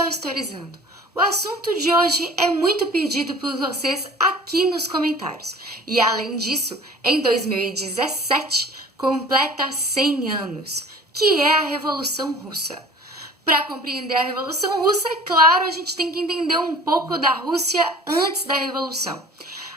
ao Historizando. O assunto de hoje é muito pedido por vocês aqui nos comentários. E além disso, em 2017, completa 100 anos, que é a Revolução Russa. Para compreender a Revolução Russa, é claro, a gente tem que entender um pouco da Rússia antes da Revolução.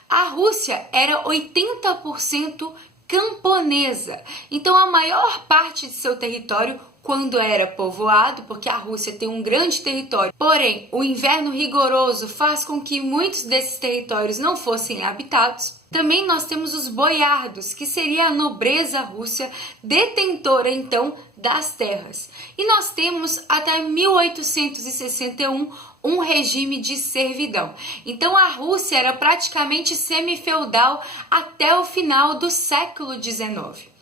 A Rússia era 80% camponesa, então a maior parte de seu território, quando era povoado, porque a Rússia tem um grande território, porém o inverno rigoroso faz com que muitos desses territórios não fossem habitados. Também nós temos os boiardos, que seria a nobreza russa, detentora então das terras. E nós temos até 1861 um regime de servidão. Então a Rússia era praticamente semi-feudal até o final do século XIX.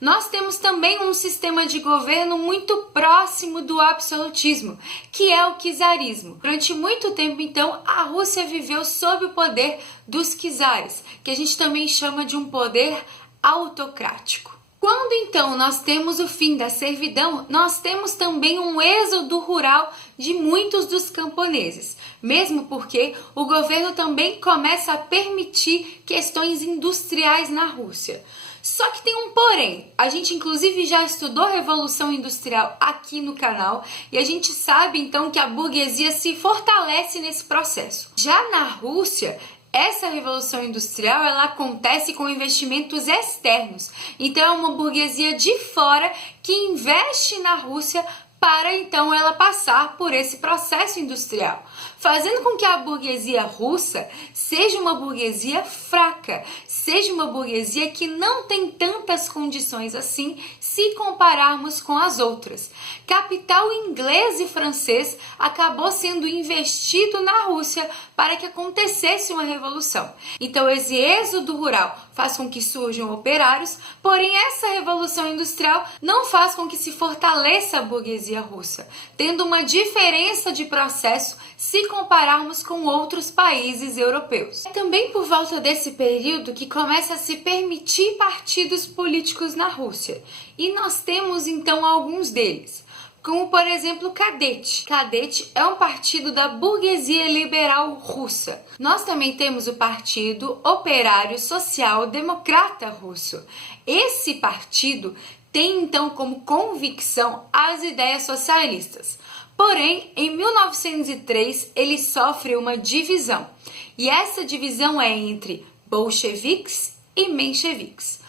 Nós temos também um sistema de governo muito próximo do absolutismo, que é o czarismo. Durante muito tempo, então, a Rússia viveu sob o poder dos czares, que a gente também chama de um poder autocrático. Quando então nós temos o fim da servidão, nós temos também um êxodo rural de muitos dos camponeses, mesmo porque o governo também começa a permitir questões industriais na Rússia. Só que tem um porém, a gente inclusive já estudou Revolução Industrial aqui no canal e a gente sabe então que a burguesia se fortalece nesse processo. Já na Rússia, essa revolução industrial ela acontece com investimentos externos, então é uma burguesia de fora que investe na Rússia para então ela passar por esse processo industrial, fazendo com que a burguesia russa seja uma burguesia fraca, seja uma burguesia que não tem tantas condições assim se compararmos com as outras. Capital inglês e francês acabou sendo investido na Rússia para que acontecesse uma revolução. Então esse êxodo rural faz com que surjam operários, porém essa revolução industrial não faz com que se fortaleça a burguesia russa, tendo uma diferença de processo se compararmos com outros países europeus. É também por volta desse período que começa a se permitir partidos políticos na Rússia, e nós temos então alguns deles, como por exemplo o Kadete. Kadete é um partido da burguesia liberal russa. Nós também temos o Partido Operário Social Democrata Russo. Esse partido tem então como convicção as ideias socialistas. Porém, em 1903 ele sofre uma divisão. E essa divisão é entre bolcheviques e mencheviques.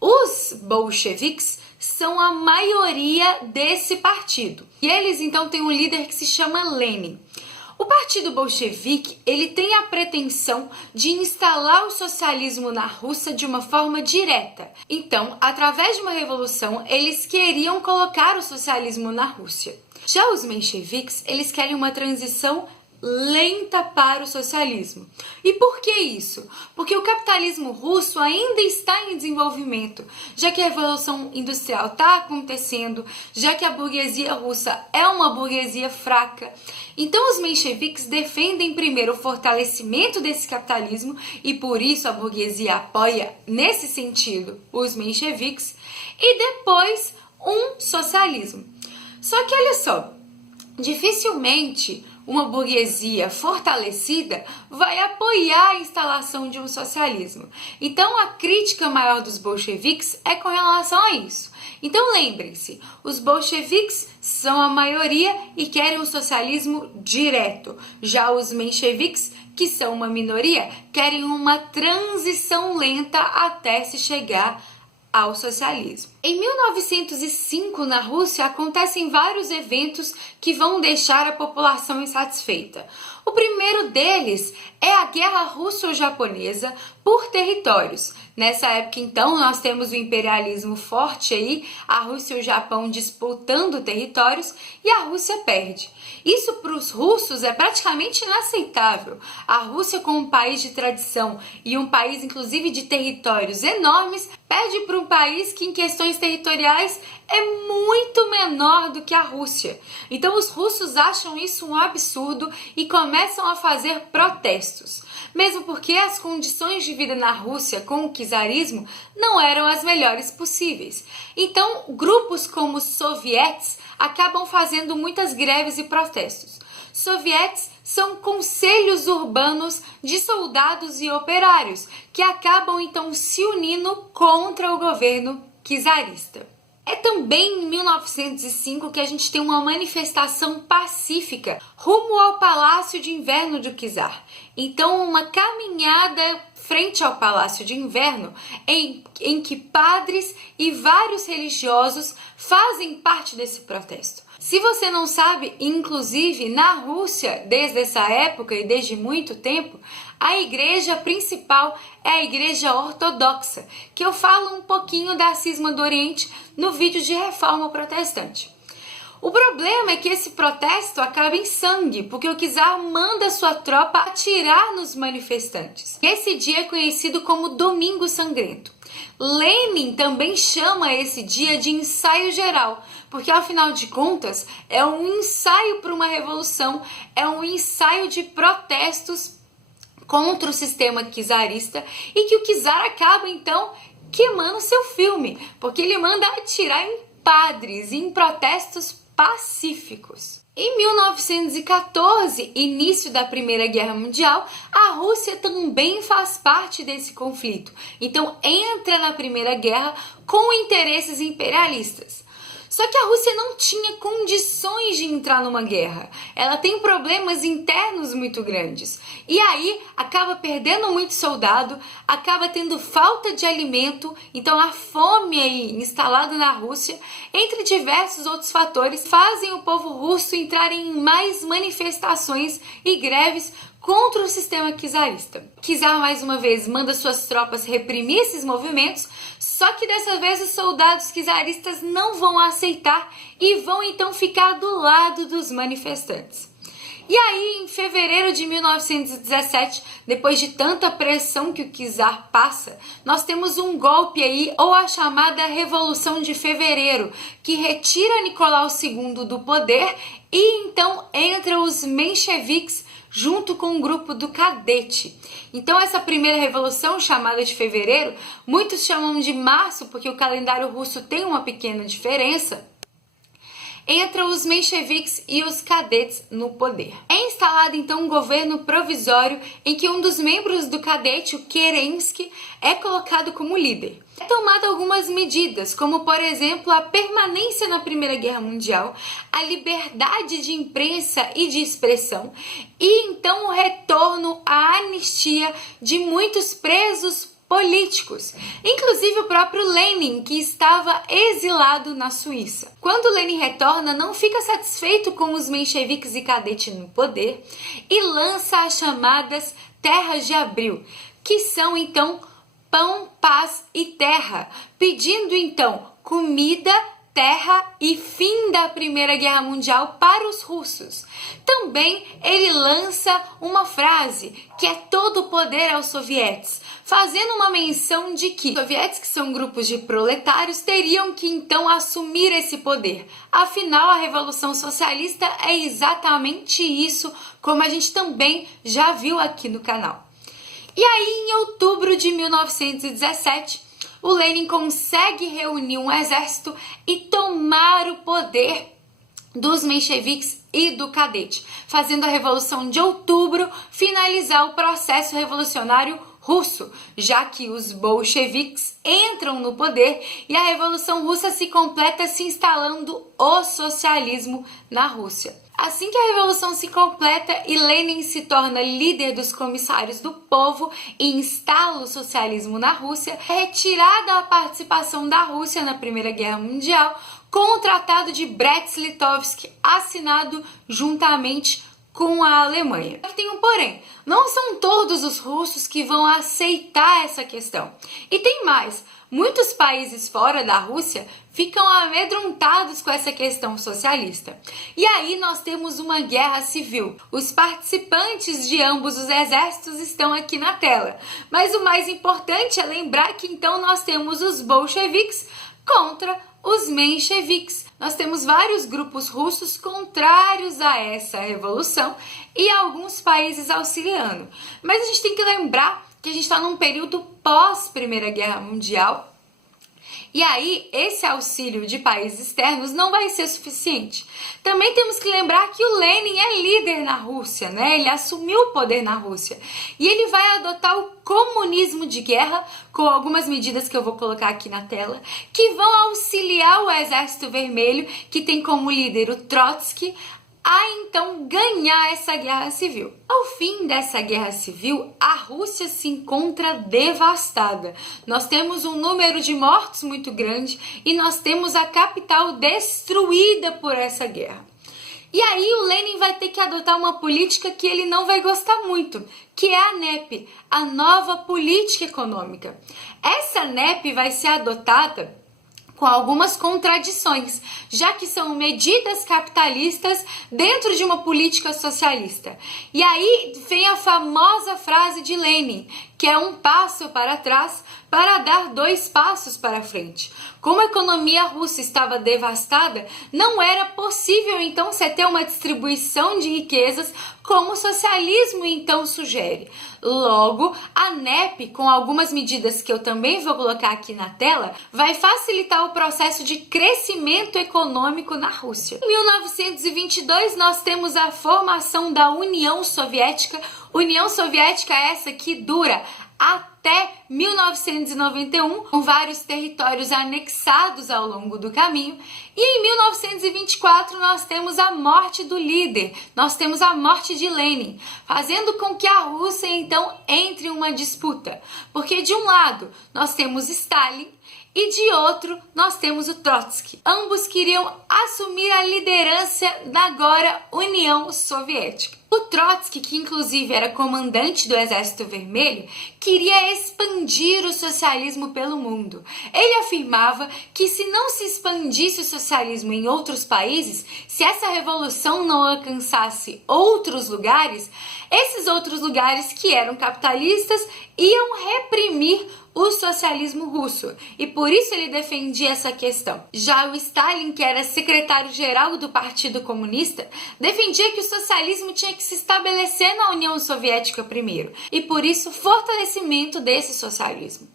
Os bolcheviques são a maioria desse partido. E eles então têm um líder que se chama Lenin. O partido bolchevique, ele tem a pretensão de instalar o socialismo na Rússia de uma forma direta. Então, através de uma revolução, eles queriam colocar o socialismo na Rússia. Já os mencheviques, eles querem uma transição lenta para o socialismo. E por que isso? Porque o capitalismo russo ainda está em desenvolvimento, já que a revolução industrial está acontecendo, já que a burguesia russa é uma burguesia fraca. Então os mencheviques defendem primeiro o fortalecimento desse capitalismo e por isso a burguesia apoia nesse sentido os mencheviques e depois um socialismo. Só que olha só, dificilmente uma burguesia fortalecida vai apoiar a instalação de um socialismo. Então a crítica maior dos bolcheviques é com relação a isso. Então lembrem-se, os bolcheviques são a maioria e querem um socialismo direto. Já os mencheviques, que são uma minoria, querem uma transição lenta até se chegar ao socialismo. Em 1905, na Rússia, acontecem vários eventos que vão deixar a população insatisfeita. O primeiro deles é a Guerra Russo-Japonesa por territórios. Nessa época, então, nós temos o imperialismo forte aí, a Rússia e o Japão disputando territórios e a Rússia perde. Isso para os russos é praticamente inaceitável. A Rússia, como um país de tradição e um país, inclusive, de territórios enormes, perde para um país que, em questões territoriais, é muito menor do que a Rússia. Então os russos acham isso um absurdo e começam a fazer protestos. Mesmo porque as condições de vida na Rússia com o czarismo não eram as melhores possíveis. Então grupos como os sovietes acabam fazendo muitas greves e protestos. Sovietes são conselhos urbanos de soldados e operários, que acabam então se unindo contra o governo czarista. É também em 1905 que a gente tem uma manifestação pacífica rumo ao Palácio de Inverno do czar. Então, uma caminhada frente ao Palácio de Inverno em que padres e vários religiosos fazem parte desse protesto. Se você não sabe, inclusive na Rússia, desde essa época e desde muito tempo, a igreja principal é a igreja ortodoxa, que eu falo um pouquinho da cisma do Oriente no vídeo de Reforma Protestante. O problema é que esse protesto acaba em sangue, porque o czar manda sua tropa atirar nos manifestantes. Esse dia é conhecido como Domingo Sangrento. Lenin também chama esse dia de ensaio geral, porque afinal de contas é um ensaio para uma revolução, é um ensaio de protestos contra o sistema czarista e que o czar acaba então queimando seu filme, porque ele manda atirar em padres em protestos pacíficos. Em 1914, início da Primeira Guerra Mundial, a Rússia também faz parte desse conflito. Então entra na Primeira Guerra com interesses imperialistas. Só que a Rússia não tinha condições de entrar numa guerra. Ela tem problemas internos muito grandes. E aí acaba perdendo muito soldado, acaba tendo falta de alimento. Então a fome aí instalada na Rússia, entre diversos outros fatores, fazem o povo russo entrar em mais manifestações e greves contra o sistema czarista. O czar, mais uma vez, manda suas tropas reprimir esses movimentos, só que dessa vez os soldados czaristas não vão aceitar e vão então ficar do lado dos manifestantes. E aí, em fevereiro de 1917, depois de tanta pressão que o czar passa, nós temos um golpe aí, ou a chamada Revolução de Fevereiro, que retira Nicolau II do poder e então entra os mencheviques junto com o grupo do Cadete. Então essa primeira revolução, chamada de fevereiro, muitos chamam de março porque o calendário russo tem uma pequena diferença, entra os mencheviques e os cadetes no poder. É instalado então um governo provisório em que um dos membros do Cadete, o Kerensky, é colocado como líder. É tomada algumas medidas, como por exemplo a permanência na Primeira Guerra Mundial, a liberdade de imprensa e de expressão e então o retorno à anistia de muitos presos políticos, inclusive o próprio Lenin, que estava exilado na Suíça. Quando Lenin retorna, não fica satisfeito com os mencheviques e Cadete no poder e lança as chamadas Terras de Abril, que são então pão, paz e terra, pedindo então comida, terra e fim da Primeira Guerra Mundial para os russos. Também ele lança uma frase que é todo o poder aos sovietes, fazendo uma menção de que os sovietes, que são grupos de proletários, teriam que então assumir esse poder. Afinal, a Revolução Socialista é exatamente isso, como a gente também já viu aqui no canal. E aí, em outubro de 1917, o Lenin consegue reunir um exército e tomar o poder dos mencheviques e do Cadete, fazendo a Revolução de Outubro finalizar o processo revolucionário russo, já que os bolcheviques entram no poder e a Revolução Russa se completa se instalando o socialismo na Rússia. Assim que a Revolução se completa e Lenin se torna líder dos comissários do povo e instala o socialismo na Rússia, é retirada a participação da Rússia na Primeira Guerra Mundial com o Tratado de Brest-Litovsk, assinado juntamente com a Alemanha. Tem um porém, não são todos os russos que vão aceitar essa questão. E tem mais, muitos países fora da Rússia ficam amedrontados com essa questão socialista. E aí nós temos uma guerra civil. Os participantes de ambos os exércitos estão aqui na tela. Mas o mais importante é lembrar que então nós temos os bolcheviques contra os mencheviques. Nós temos vários grupos russos contrários a essa revolução e alguns países auxiliando. Mas a gente tem que lembrar que a gente está num período pós-Primeira Guerra Mundial E aí, esse auxílio de países externos não vai ser suficiente. Também temos que lembrar que o Lenin é líder na Rússia, né? Ele assumiu o poder na Rússia. E ele vai adotar o comunismo de guerra, com algumas medidas que eu vou colocar aqui na tela, que vão auxiliar o Exército Vermelho, que tem como líder o Trotsky, a então ganhar essa guerra civil. Ao fim dessa guerra civil, a Rússia se encontra devastada. Nós temos um número de mortos muito grande e nós temos a capital destruída por essa guerra. E aí o Lenin vai ter que adotar uma política que ele não vai gostar muito, que é a NEP, a nova política econômica. Essa NEP vai ser adotada com algumas contradições, já que são medidas capitalistas dentro de uma política socialista. E aí vem a famosa frase de Lenin, que é um passo para trás para dar 2 passos para frente. Como a economia russa estava devastada, não era possível então você ter uma distribuição de riquezas como o socialismo então sugere. Logo, a NEP, com algumas medidas que eu também vou colocar aqui na tela, vai facilitar o processo de crescimento econômico na Rússia. Em 1922, nós temos a formação da União Soviética. União Soviética é essa que dura até 1991, com vários territórios anexados ao longo do caminho. E em 1924 nós temos a morte do líder, nós temos a morte de Lenin, fazendo com que a Rússia então entre em uma disputa. Porque de um lado nós temos Stalin e de outro nós temos o Trotsky. Ambos queriam assumir a liderança da agora União Soviética. O Trotsky, que inclusive era comandante do Exército Vermelho, queria expandir o socialismo pelo mundo. Ele afirmava que se não se expandisse o socialismo em outros países, se essa revolução não alcançasse outros lugares, esses outros lugares que eram capitalistas iam reprimir o socialismo russo, e por isso ele defendia essa questão. Já o Stalin, que era secretário-geral do Partido Comunista, defendia que o socialismo tinha que se estabelecer na União Soviética primeiro, e por isso fortalecimento desse socialismo.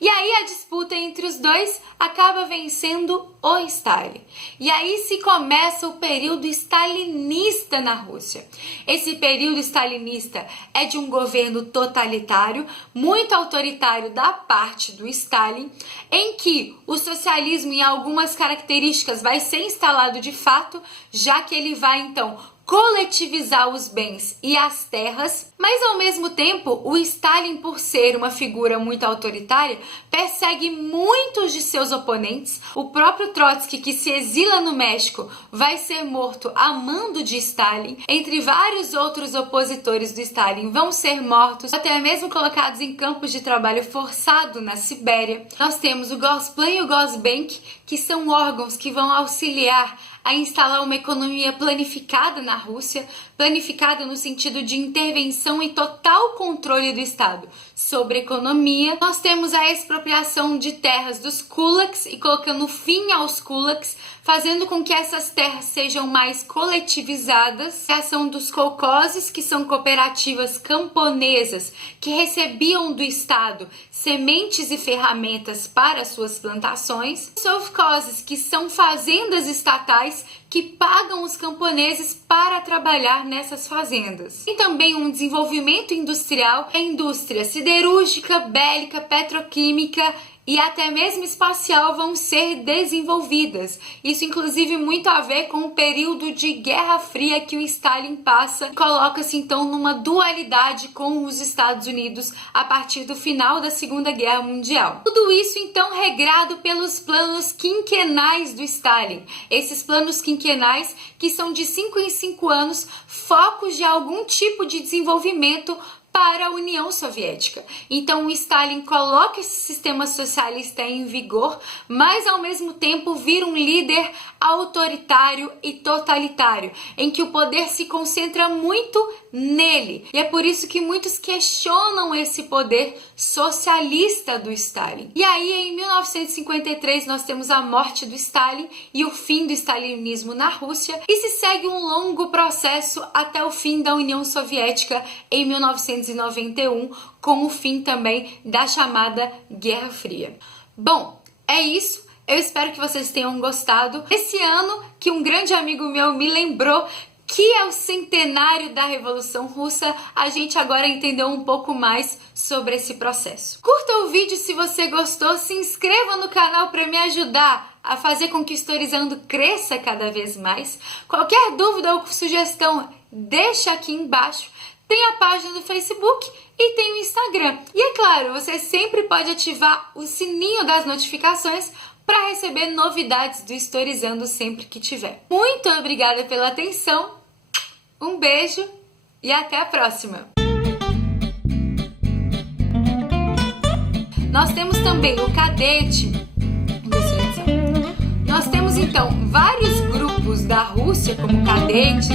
E aí a disputa entre os dois acaba vencendo o Stalin. E aí se começa o período stalinista na Rússia. Esse período stalinista é de um governo totalitário, muito autoritário da parte do Stalin, em que o socialismo em algumas características vai ser instalado de fato, já que ele vai então coletivizar os bens e as terras, mas ao mesmo tempo o Stalin, por ser uma figura muito autoritária, persegue muitos de seus oponentes. O próprio Trotsky, que se exila no México, vai ser morto a mando de Stalin. Entre vários outros opositores do Stalin vão ser mortos, até mesmo colocados em campos de trabalho forçado na Sibéria. Nós temos o Gosplan e o Gosbank, que são órgãos que vão auxiliar a instalar uma economia planificada na Rússia, planificada no sentido de intervenção e total controle do Estado sobre a economia. Nós temos a expropriação de terras dos kulaks e colocando fim aos kulaks, fazendo com que essas terras sejam mais coletivizadas. A criação dos kolkhozes, que são cooperativas camponesas que recebiam do Estado sementes e ferramentas para suas plantações. Sovkhozes, que são fazendas estatais que pagam os camponeses para trabalhar nessas fazendas. E também um desenvolvimento industrial, a indústria siderúrgica, bélica, petroquímica e até mesmo espacial vão ser desenvolvidas. Isso inclusive muito a ver com o período de Guerra Fria que o Stalin passa, coloca-se então numa dualidade com os Estados Unidos a partir do final da Segunda Guerra Mundial. Tudo isso então regrado pelos planos quinquenais do Stalin. Esses planos quinquenais que são de 5 em 5 anos, focos de algum tipo de desenvolvimento para a União Soviética. Então o Stalin coloca esse sistema socialista em vigor, mas ao mesmo tempo vira um líder autoritário e totalitário, em que o poder se concentra muito nele. E é por isso que muitos questionam esse poder socialista do Stalin. E aí em 1953 nós temos a morte do Stalin e o fim do stalinismo na Rússia, e se segue um longo processo até o fim da União Soviética em 1991, com o fim também da chamada Guerra Fria. Bom, É isso. Eu espero que vocês tenham gostado. Esse ano que um grande amigo meu me lembrou que é o centenário da Revolução Russa, a gente agora entendeu um pouco mais sobre esse processo. Curta o vídeo se você gostou, se inscreva no canal para me ajudar a fazer com que o Historizando cresça cada vez mais. Qualquer dúvida ou sugestão, deixa aqui embaixo. Tem a página do Facebook e tem o Instagram. E é claro, você sempre pode ativar o sininho das notificações para receber novidades do Historizando sempre que tiver. Muito obrigada pela atenção, um beijo e até a próxima! Nós temos também o cadete. Nós temos então vários grupos da Rússia, como cadetes,